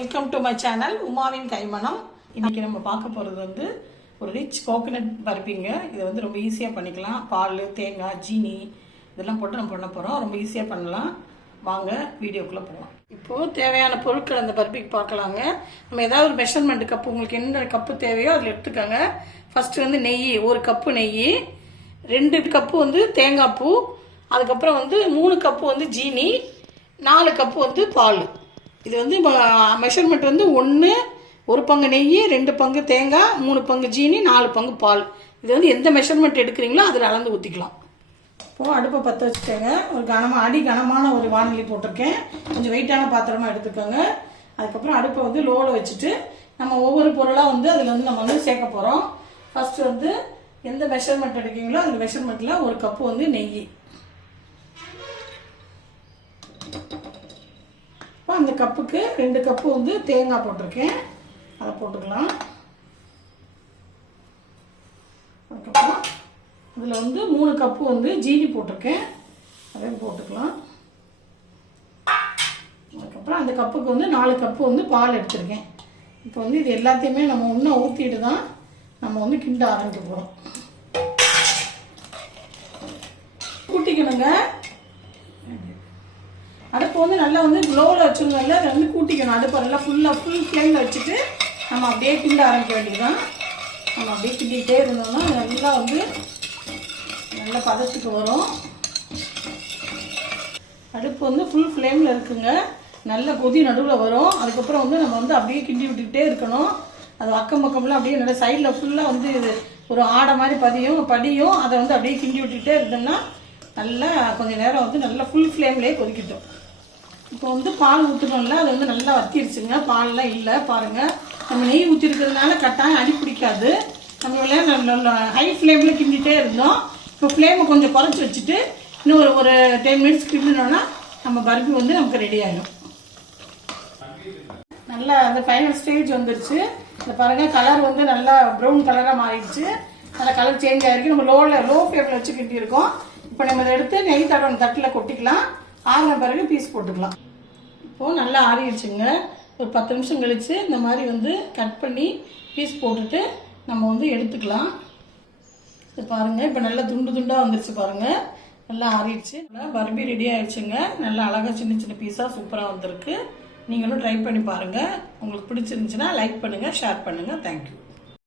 Welcome to my channel உமாவின் கைமணம். இன்றைக்கி நம்ம பார்க்க போகிறது வந்து ஒரு ரிச் கோகனட் பர்பிங்க. இதை வந்து ரொம்ப ஈஸியாக பண்ணிக்கலாம். பால், தேங்காய், ஜீனி இதெல்லாம் போட்டு நம்ம பண்ண போகிறோம். ரொம்ப ஈஸியாக பண்ணலாம். வாங்க வீடியோக்குள்ளே போகலாம். இப்போது தேவையான பொருட்கள் அந்த பர்பிக்கு பார்க்கலாங்க. நம்ம ஏதாவது ஒரு மெஷர்மெண்ட் கப்பு, உங்களுக்கு என்ன கப்பு தேவையோ அதில் எடுத்துக்கோங்க. ஃபஸ்ட்டு வந்து நெய், 1 கப்பு நெய், 2 கப்பு வந்து தேங்காய் பூ, அதுக்கப்புறம் வந்து 3 கப்பு வந்து ஜீனி, 4 கப்பு வந்து பால். இது வந்து மெஷர்மெண்ட் வந்து 1 பங்கு நெய், 2 பங்கு தேங்காய், 3 பங்கு ஜீனி, 4 பங்கு பால். இது வந்து எந்த மெஷர்மெண்ட் எடுக்கிறீங்களோ அதில் அளந்து ஊற்றிக்கலாம். இப்போது அடுப்பை பற்ற வச்சுக்கோங்க. ஒரு கனமான ஒரு வானொலி போட்டிருக்கேன். கொஞ்சம் வெயிட்டான பாத்திரமாக எடுத்துக்கோங்க. அதுக்கப்புறம் அடுப்பை வந்து லோவில் வச்சுட்டு நம்ம ஒவ்வொரு பொருளாக வந்து அதில் வந்து நம்ம வந்து சேர்க்க போகிறோம். ஃபஸ்ட்டு வந்து எந்த மெஷர்மெண்ட் எடுக்கிறீங்களோ அந்த மெஷர்மெண்ட்டில் 1 கப்பு வந்து நெய். அந்த கப்புக்கு 2 கப்பு வந்து தேங்காய் போட்டிருக்கேன். அதை போட்டுக்கலாம். அதுக்கப்புறம் அதில் வந்து 3 கப்பு வந்து ஜீனி போட்டிருக்கேன். அதையும் போட்டுக்கலாம். அதுக்கப்புறம் அந்த கப்புக்கு வந்து 4 கப்பு வந்து பால் எடுத்துருக்கேன். இப்போ வந்து இது எல்லாத்தையுமே நம்ம ஒன்றா ஊற்றிட்டு தான் நம்ம வந்து கிண்ட ஆரம்பிக்க போகிறோம். கூட்டிக்கணுங்க. அடுப்பு வந்து நல்லா வந்து லோவில் வச்சுருந்தோம்ல, அதை வந்து கூட்டிக்கணும். அடுப்பை நல்லா ஃபுல் ஃப்ளேமில் வச்சுட்டு நம்ம அப்படியே கிண்ட ஆரம்பிக்க வேண்டியதுதான். நம்ம அப்படியே கிண்டிகிட்டே இருந்தோம்னா நல்லா வந்து நல்லா பதத்துக்கு வரும். அடுப்பு வந்து ஃபுல் ஃப்ளேமில் இருக்குங்க. நல்ல கொதி நடுவில் வரும். அதுக்கப்புறம் வந்து நம்ம வந்து அப்படியே கிண்டி விட்டுக்கிட்டே இருக்கணும். அது அக்கம் பக்கம்லாம் அப்படியே நல்லா சைடில் ஃபுல்லாக வந்து இது ஒரு ஆடை மாதிரி படியும். அதை வந்து அப்படியே கிண்டி விட்டுக்கிட்டே இருந்தோம்னா நல்லா கொஞ்சம் நேரம் வந்து நல்லா ஃபுல் ஃப்ளேம்லேயே கொதிக்கிட்டோம். இப்போ வந்து பால் ஊற்றணும்ல, அது வந்து நல்லா வத்திருச்சுங்க. பால்லாம் இல்லை பாருங்கள். நம்ம நெய் ஊற்றிருக்கிறதுனால கட்டாயம் அடி பிடிக்காது. நம்ம நல்லா ஹை ஃப்ளேமில் கிண்டிகிட்டே இருந்தோம். இப்போ ஃப்ளேமை கொஞ்சம் குறைச்சி வச்சுட்டு இன்னும் ஒரு 10 மினிட்ஸ் கிண்டினோன்னா நம்ம பர்பி வந்து நமக்கு ரெடி ஆகிடும். நல்லா அந்த ஃபைனல் ஸ்டேஜ் வந்துருச்சு. இந்த பாருங்கள், கலர் வந்து நல்லா ப்ரௌன் கலராக மாறிடுச்சு. நல்லா கலர் சேஞ்ச் ஆகிருக்கு. நம்ம லோ ஃப்ளேமில் வச்சு கிண்டியிருக்கோம். இப்போ நம்ம இதை எடுத்து நெய் தடவை தட்டில் கொட்டிக்கலாம். ஆறின பிறகு பீஸ் போட்டுக்கலாம். இப்போது நல்லா ஆறிடுச்சுங்க. ஒரு 10 நிமிஷம் கழித்து இந்த மாதிரி வந்து கட் பண்ணி பீஸ் போட்டுட்டு நம்ம வந்து எடுத்துக்கலாம். இது பாருங்கள், இப்போ நல்லா துண்டாக வந்துருச்சு பாருங்கள். நல்லா ஆறிடுச்சு. பர்பி ரெடி ஆகிடுச்சுங்க. நல்லா அழகாக சின்ன பீஸாக சூப்பராக வந்திருக்கு. நீங்களும் ட்ரை பண்ணி பாருங்கள். உங்களுக்கு பிடிச்சிருந்துச்சுன்னா லைக் பண்ணுங்கள், ஷேர் பண்ணுங்கள். தேங்க்யூ.